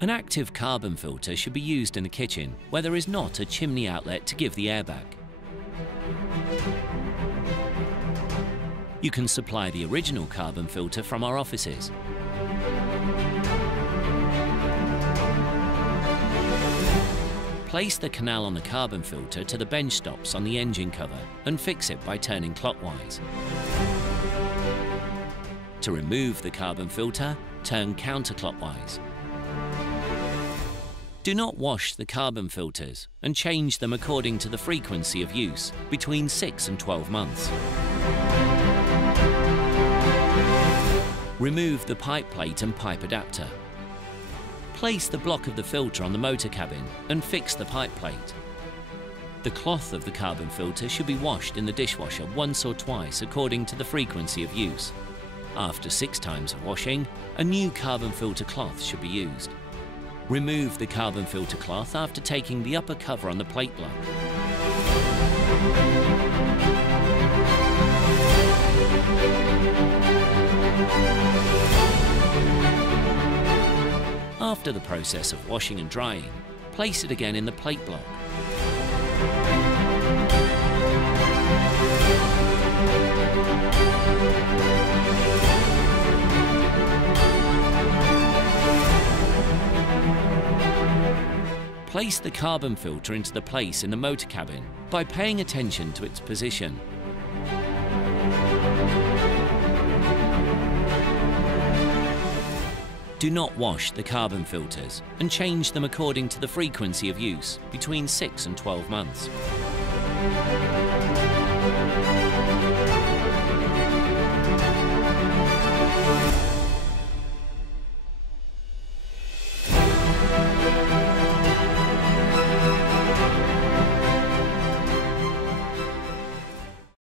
An active carbon filter should be used in the kitchen where there is not a chimney outlet to give the air back. You can supply the original carbon filter from our offices. Place the canal on the carbon filter to the bench stops on the engine cover and fix it by turning clockwise. To remove the carbon filter, turn counterclockwise. Do not wash the carbon filters and change them according to the frequency of use, between 6 and 12 months. Remove the pipe plate and pipe adapter. Place the block of the filter on the motor cabin and fix the pipe plate. The cloth of the carbon filter should be washed in the dishwasher once or twice according to the frequency of use. After 6 times of washing, a new carbon filter cloth should be used. Remove the carbon filter cloth after taking the upper cover on the plate block. After the process of washing and drying, place it again in the plate block. Place the carbon filter into the place in the motor cabin by paying attention to its position. Do not wash the carbon filters and change them according to the frequency of use, between 6 and 12 months.